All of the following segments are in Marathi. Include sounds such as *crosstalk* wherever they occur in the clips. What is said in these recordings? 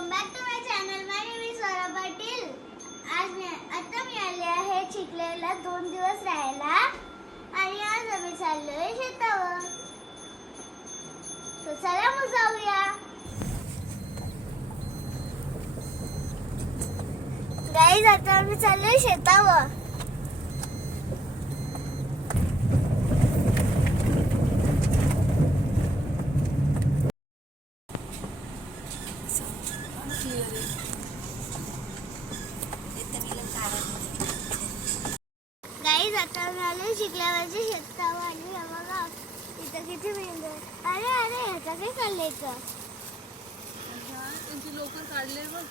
Welcome back to my channel my name is Swara Patil आज मी आता मी आले आहे चिखलेला दोन दिवस राहायला. आणि आज आम्ही चाललोय शेतावर. तर चला मग जाऊया. गाईज आता आम्ही चाललोय शेतावर. आम्ही आलोय चिखल्यावरच्या शेतावर आणि हे बघा इथं किती मेंढर अरे अरे ह्याचा काय चाललंय इथं? त्यांची लोकर काढले बघ.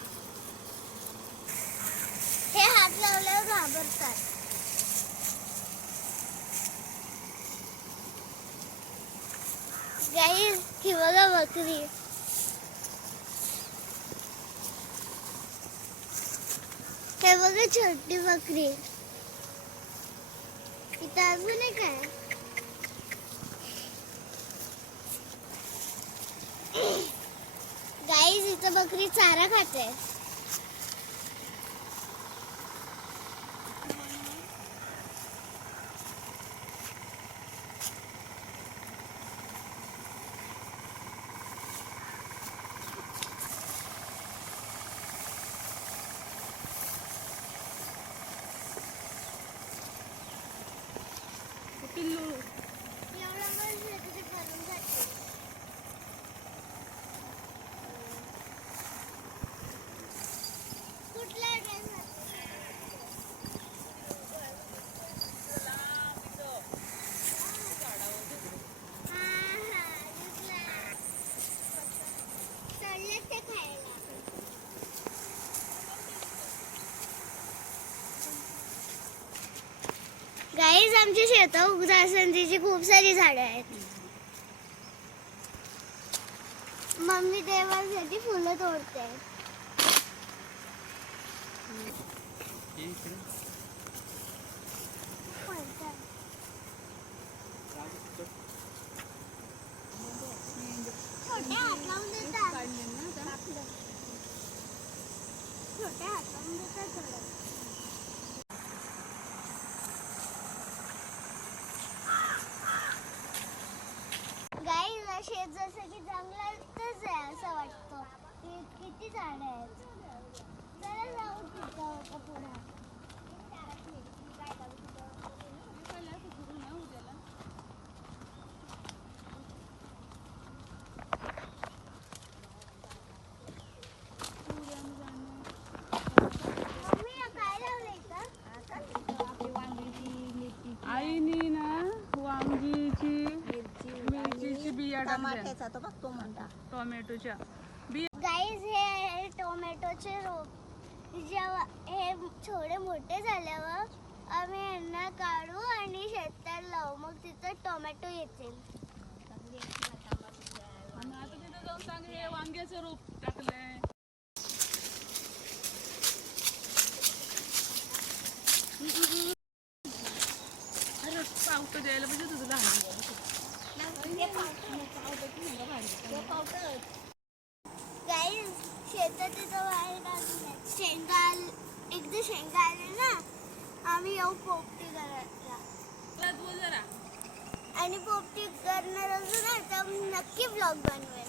हे हात लावल्यावर घाबरतात. गाईज ही बघा बकरी. हे बघा छोटी बकरी. इथं अजून एक आहे. *coughs* गाईज इथं बकरी चारा खाते. गाईज आमच्या शेतात जास्वंदीची खूप सारी झाडं आहेत. मम्मी देवासाठी फुलं तोडते. छोट्या हात लावून देतात छोटे हात लावून देतात थोडं गाई शेत जसं की जंगलातच आहे असं वाटतं कि- किती झाडं आहेत. चला जाऊ तिथं आता पुढे. मम्मी काय लावलंय का आईनी ना वांगीची मिरचीची बिया टाकल्या. टमाट्याचा तो बघ तो म्हणता. टोमॅटोच्या. टोमॅटोचे रोप. जेव्हा हे थोडे मोठे झाल्यावर आम्ही यांना काढू आणि शेतात लावू. मग तिथं टोमॅटो येतील. आणि आता तिथे जाऊन सांग वांग्याचं रोप टाकलंय अरे पावतं द्यायला पाहिजे तुझं लहान गाईज तर तिथं बाहेर टाकलंय शेंगा एकदा शेंगा आले ना आम्ही येऊ पोपटी करायला बोल जरा. आणि पोपटी करणार असू ना तर नक्की ब्लॉग बनवेल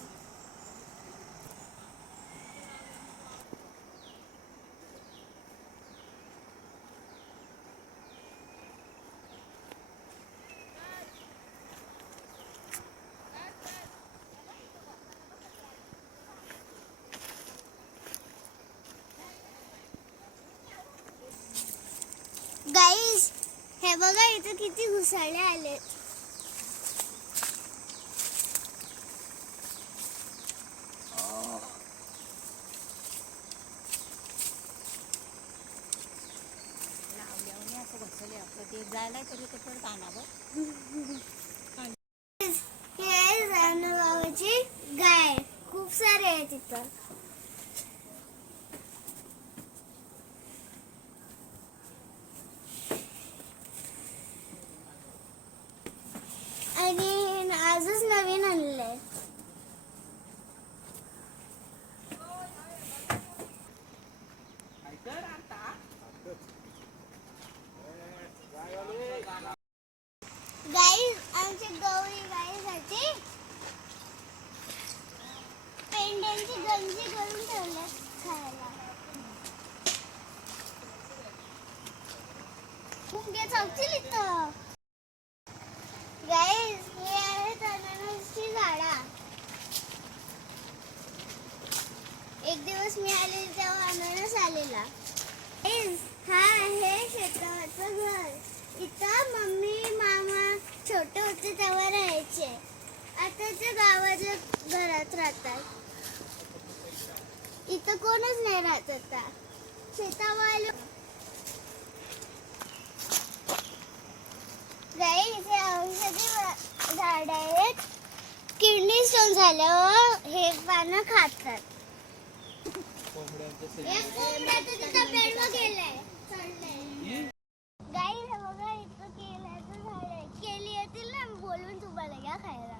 गाईस हे बघा इथं किती घुसाळे आले असं जायला तरी ते परत आणावं हे आहे गाय खूप सारे आहे तिथं मुंग्या चावतील इथं? गाईज हे आहेत अननसची झाडा. एक दिवस मी आले तेव्हा अननस आलेला. हा आहे शेतावरचं घर. इथं मम्मी मामा छोटे होते तेव्हा राहायचे. आता ते गावाच्या घरात राहतात. इथं कोणच नाही राहत आता. शेतावाले गाई औषधी वा- झाड आहेत. किडनी स्टोन झाल्यावर हो. हे. पानं खातात. एक कोंबड्याचं तिथं पेडवं गेलंय. चढलंय गाई हे बघा इथं केल्याचं झाड आहे. केली येतील ना बोलून तुम्हाला घ्या खायला.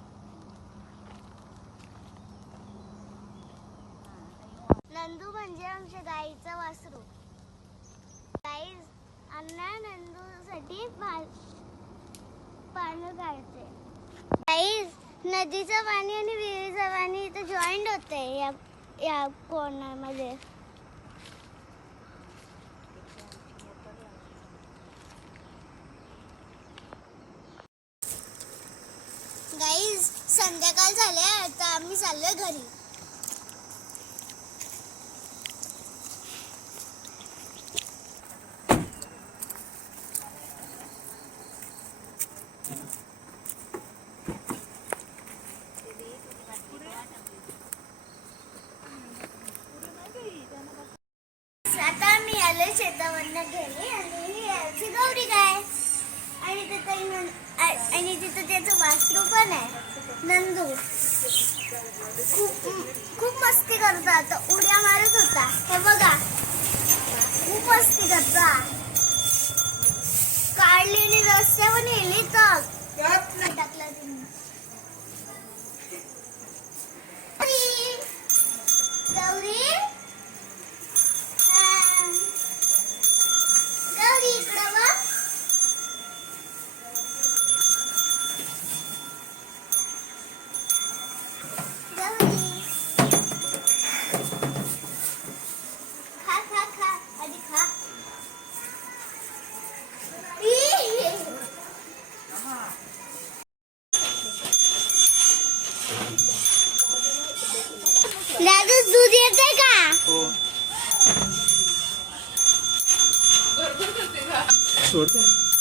नंदू म्हणजे आमच्या गाईचं वासरू. गाई अण्णा नंदूसाठी पा- पानं काढते गाई नदीचं पाणी आणि पाणी होते गाईज झाले आता आम्ही चाललोय घरी. आता मी आले शेतावरनं घरी आणि ही आमची गौरी गाय आणि तिथं आणि तिथं त्याचं वासरू पण आहे नंदू. खूप खूप मस्ती करतो आता. उड्या मारत होता. हे बघा. खूप मस्ती करतो काढली आणि रस्त्यावर नेली तर. टाकला तुम्ही *laughs* गौरी. त्याने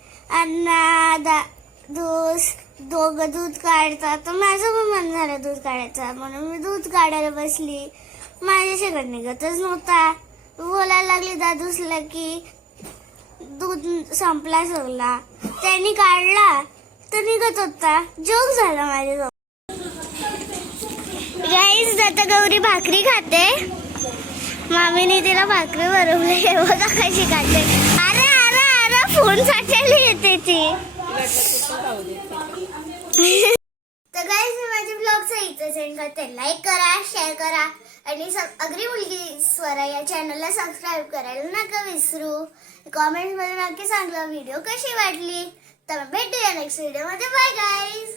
अण्णा दा दूध दोघं दूध काढतात. तर माझं पण मन झालं दूध काढायचं. म्हणून मी दूध काढायला बसली. माझ्याशिकडे निघतच नव्हता. बोलायला लागली दादूसला की दूध संपला सगळा. त्यांनी काढला. तर निघत होता. जोक झाला माझ्या गाईज आता गौरी भाकरी खाते. मामीने तिला भाकरी बनवली बघा कशी खाते. फोन साठवली येते ती. *laughs* तर गाईज मी माझ्या ब्लॉगचा इथं सेंड करते. लाईक करा शेअर करा. आणि अग्री मुलगी स्वरा या चॅनलला सबस्क्राईब करायला नका विसरू. कॉमेंटमध्ये नक्की सांगा व्हिडिओ कशी वाटली. तर भेटूया नेक्स्ट व्हिडिओमध्ये. Bye guys